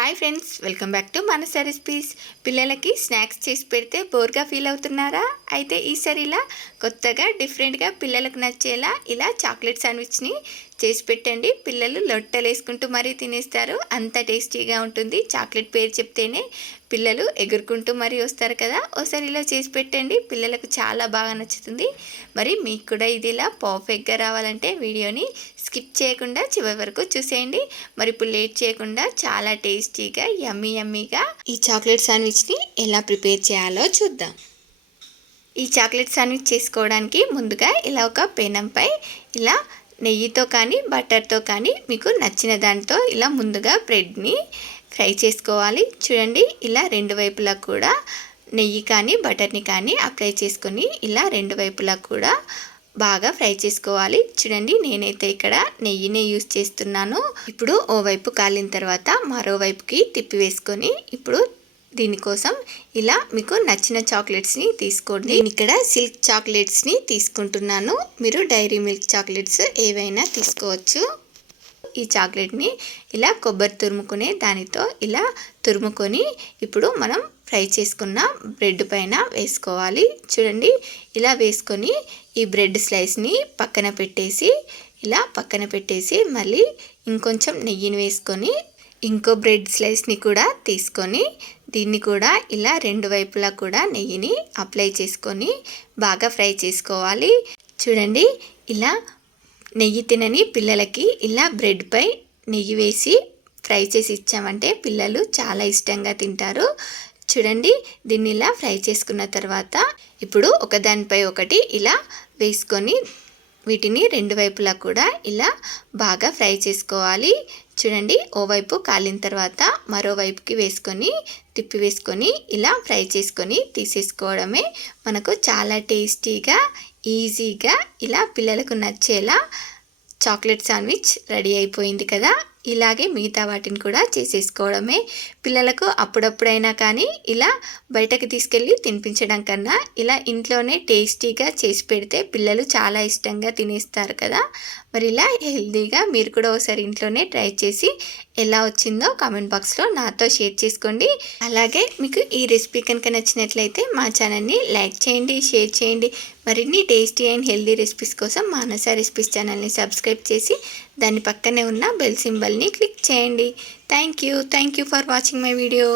Hi friends welcome back to Manasa recipes. పిల్లలకి snacks చేసి పెడితే బోర్గా ఫీల్ అవుతున్నారా? అయితే ఈసారి ఇలా కొత్తగా డిఫరెంట్గా పిల్లలకు నచ్చేలా ఇలా చాక్లెట్ శాండ్విచ్ని చేసి పెట్టండి. పిల్లలు లొట్టలు వేసుకుంటూ మరీ తినేస్తారు. అంత టేస్టీగా ఉంటుంది. చాక్లెట్ పేరు చెప్తేనే పిల్లలు ఎగురుకుంటూ మరీ వస్తారు కదా. ఒకసారి ఇలా చేసి పెట్టండి. పిల్లలకు చాలా బాగా నచ్చుతుంది. మరి మీకు కూడా ఇది ఇలా పర్ఫెక్ట్గా రావాలంటే వీడియోని స్కిప్ చేయకుండా చివరి వరకు చూసేయండి. మరి ఇప్పుడు లేట్ చేయకుండా చాలా టేస్టీగా యమ్మీ యమ్మీగా ఈ చాక్లెట్ శాండ్విచ్ని ఎలా ప్రిపేర్ చేయాలో చూద్దాం. ఈ చాక్లెట్ శాండ్విచ్ చేసుకోవడానికి ముందుగా ఇలా ఒక పెనంపై ఇలా నెయ్యితో కానీ బటర్తో కానీ మీకు నచ్చిన దాంతో ఇలా ముందుగా బ్రెడ్ని ఫ్రై చేసుకోవాలి. చూడండి ఇలా రెండు వైపులా కూడా నెయ్యి కానీ బటర్ని కానీ అప్లై చేసుకొని ఇలా రెండు వైపులా కూడా బాగా ఫ్రై చేసుకోవాలి. చూడండి నేనైతే ఇక్కడ నెయ్యినే యూస్ చేస్తున్నాను. ఇప్పుడు ఓవైపు కాలిన తర్వాత మరోవైపుకి తిప్పి వేసుకొని ఇప్పుడు దీనికోసం ఇలా మీకు నచ్చిన చాక్లెట్స్ని తీసుకోండి. నేను ఇక్కడ సిల్క్ చాక్లెట్స్ని తీసుకుంటున్నాను. మీరు డైరీ మిల్క్ చాక్లెట్స్ ఏవైనా తీసుకోవచ్చు. ఈ చాక్లెట్ని ఇలా కొబ్బరి తురుముకునే దానితో ఇలా తురుముకొని ఇప్పుడు మనం ఫ్రై చేసుకున్న బ్రెడ్ పైన వేసుకోవాలి. చూడండి ఇలా వేసుకొని ఈ బ్రెడ్ స్లైస్ని పక్కన పెట్టేసి ఇలా పక్కన పెట్టేసి మళ్ళీ ఇంకొంచెం నెయ్యిని వేసుకొని ఇంకో బ్రెడ్ స్లైస్ని కూడా తీసుకొని దీన్ని కూడా ఇలా రెండు వైపులా కూడా నెయ్యిని అప్లై చేసుకొని బాగా ఫ్రై చేసుకోవాలి. చూడండి ఇలా నెయ్యి తినని పిల్లలకి ఇలా బ్రెడ్పై నెయ్యి వేసి ఫ్రై చేసి ఇచ్చామంటే పిల్లలు చాలా ఇష్టంగా తింటారు. చూడండి దీన్ని ఇలా ఫ్రై చేసుకున్న తర్వాత ఇప్పుడు ఒకదానిపై ఒకటి ఇలా వేసుకొని వీటిని రెండు వైపులా కూడా ఇలా బాగా ఫ్రై చేసుకోవాలి. చూడండి ఓవైపు కాలిన తర్వాత మరోవైపుకి వేసుకొని తిప్పి వేసుకొని ఇలా ఫ్రై చేసుకొని తీసేసుకోవడమే మనకు చాలా టేస్టీగా ఈజీగా ఇలా పిల్లలకు నచ్చేలా చాక్లెట్ శాండ్విచ్ రెడీ అయిపోయింది కదా. ఇలాగే మిగతా వాటిని కూడా చేసేసుకోవడమే. పిల్లలకు అప్పుడప్పుడైనా కానీ ఇలా బయటకు తీసుకెళ్ళి తినిపించడం కన్నా ఇలా ఇంట్లోనే టేస్టీగా చేసి పెడితే పిల్లలు చాలా ఇష్టంగా తినేస్తారు కదా. మరి ఇలా హెల్తీగా మీరు కూడా ఒకసారి ఇంట్లోనే ట్రై చేసి ఎలా వచ్చిందో కామెంట్ బాక్స్లో నాతో షేర్ చేసుకోండి. అలాగే మీకు ఈ రెసిపీ కనుక నచ్చినట్లయితే మా ఛానల్ని లైక్ చేయండి షేర్ చేయండి. మరిన్ని టేస్టీ అండ్ హెల్దీ రెసిపీస్ కోసం మానస రెసిపీస్ ఛానల్ని సబ్స్క్రైబ్ చేసి దాని పక్కనే ఉన్న బెల్ సింబల్ని క్లిక్ చేయండి. Thank you thank you for watching my video.